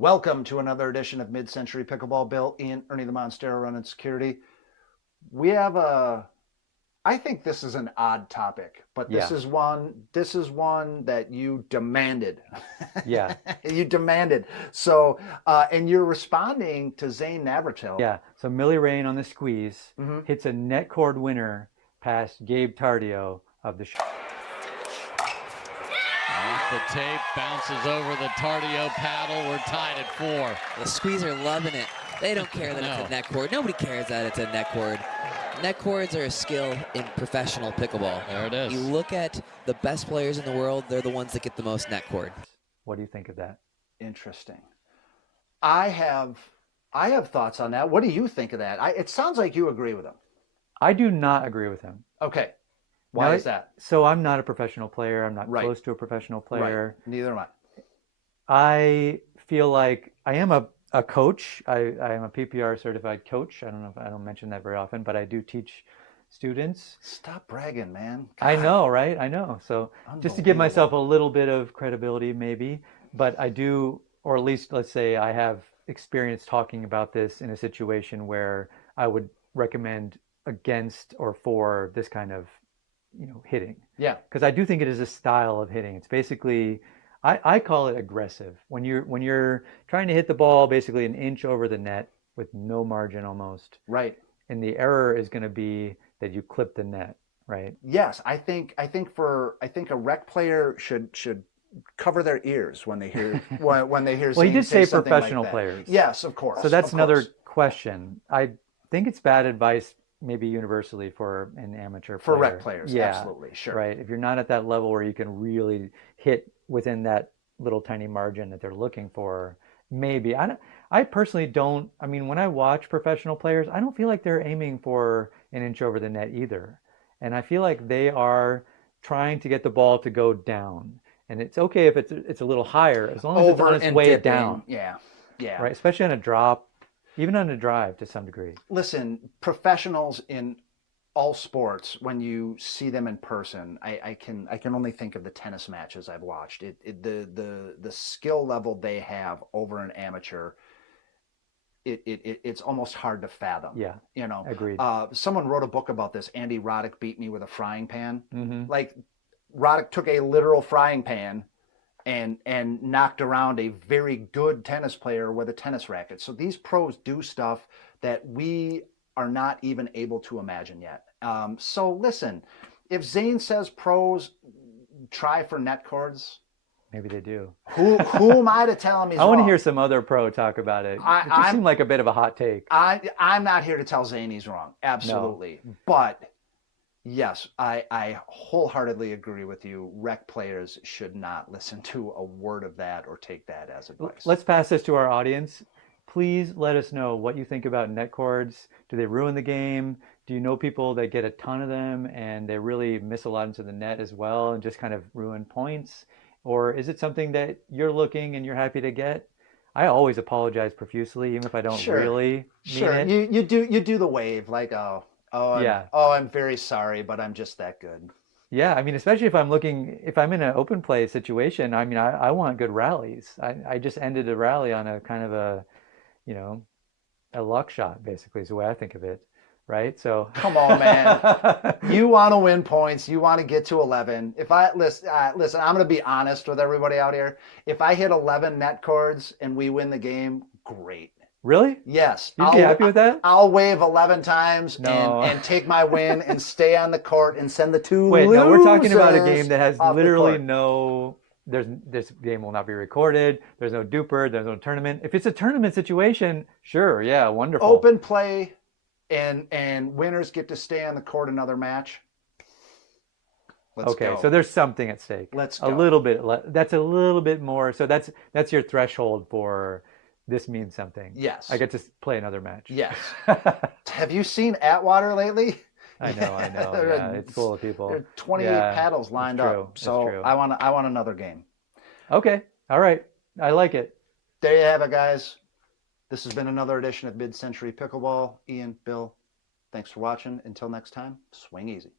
Welcome to another edition of Mid-Century Pickleball. Bill, Ian, Ernie the Monstero running security. We have I think this is an odd topic, but this is one that you demanded. Yeah. You demanded. So, and you're responding to Zane Navratil. Yeah. So Millie Rain on the squeeze hits a net cord winner past Gabe Tardio of the show. Off the tape, bounces over the Tardio paddle. We're tied at 4. The squeeze are loving it. They don't care that it's a net cord. Nobody cares that it's a net cord. Net cords are a skill in professional pickleball. There it is. You look at the best players in the world, they're the ones that get the most net cord. What do you think of that? Interesting. I have thoughts on that. What do you think of that? It sounds like you agree with him. I do not agree with him. Okay. Why is that? So I'm not a professional player. I'm not close to a professional player. Right. Neither am I. I feel like I am a coach. I am a PPR certified coach. I don't know if I don't mention that very often, but I do teach students. Stop bragging, man. God. I know, right? I know. So just to give myself a little bit of credibility, maybe, but I do, or at least let's say I have experience talking about this in a situation where I would recommend against or for this kind of, hitting. Yeah. Because I do think it is a style of hitting. It's basically, I call it aggressive. When you're trying to hit the ball basically an inch over the net with no margin almost. Right. And the error is going to be that you clip the net, right? Yes, I think a rec player should cover their ears when they hear when they hear. Well, he did say professional like players. Yes, of course. So that's another question. I think it's bad advice, maybe universally, for an amateur player. For rec players, yeah, absolutely, sure. Right. If you're not at that level where you can really hit within that little tiny margin that they're looking for, maybe. I personally don't. I mean, when I watch professional players, I don't feel like they're aiming for an inch over the net either. And I feel like they are trying to get the ball to go down. And it's okay if it's a little higher, as long as it's on its way down. Yeah. Yeah. Right. Especially on a drop, even on a drive to some degree. Listen, professionals in all sports, when you see them in person, I can only think of the tennis matches I've watched. The skill level they have over an amateur, it's almost hard to fathom. Yeah. Agreed. Someone wrote a book about this. Andy Roddick beat me with a frying pan. Mm-hmm. Like, Roddick took a literal frying pan and knocked around a very good tennis player with a tennis racket. So these pros do stuff that we are not even able to imagine yet. So listen, if Zane says pros try for net cords, maybe they do. Who am I to tell him he's I want to wrong? hear some other pro talk about it. It just seemed like a bit of a hot take. I'm not here to tell Zane he's wrong. Absolutely. No. But yes, I wholeheartedly agree with you. Rec players should not listen to a word of that or take that as advice. Let's pass this to our audience. Please let us know what you think about net cords. Do they ruin the game? Do you know people that get a ton of them and they really miss a lot into the net as well and just kind of ruin points? Or is it something that you're looking and you're happy to get? I always apologize profusely, even if I don't really mean it. You do the wave like, I'm very sorry, but I'm just that good. Yeah, I mean, especially if I'm in an open play situation, I mean, I want good rallies. I just ended a rally on a kind of a luck shot, basically, is the way I think of it, right? So come on, man. You want to win points. You want to get to 11. If listen, I'm going to be honest with everybody out here. If I hit 11 net cords and we win the game, great. Really? Yes. You'd be happy with that? I'll wave 11 times and take my win and stay on the court and send the two Wait, losers. no, we're talking about a game that has literally no... This game will not be recorded. There's no duper. There's no tournament. If it's a tournament situation, sure, yeah, wonderful. Open play, and winners get to stay on the court another match. Let's go. So there's something at stake. Let's go. A little bit. That's a little bit more. So that's your threshold for this means something. Yes. I get to play another match. Yes. Have you seen Atwater lately? I know. Yeah, it's full of people. There are 28 paddles lined up. So I want another game. Okay. All right. I like it. There you have it, guys. This has been another edition of Mid-Century Pickleball. Ian, Bill, thanks for watching. Until next time, swing easy.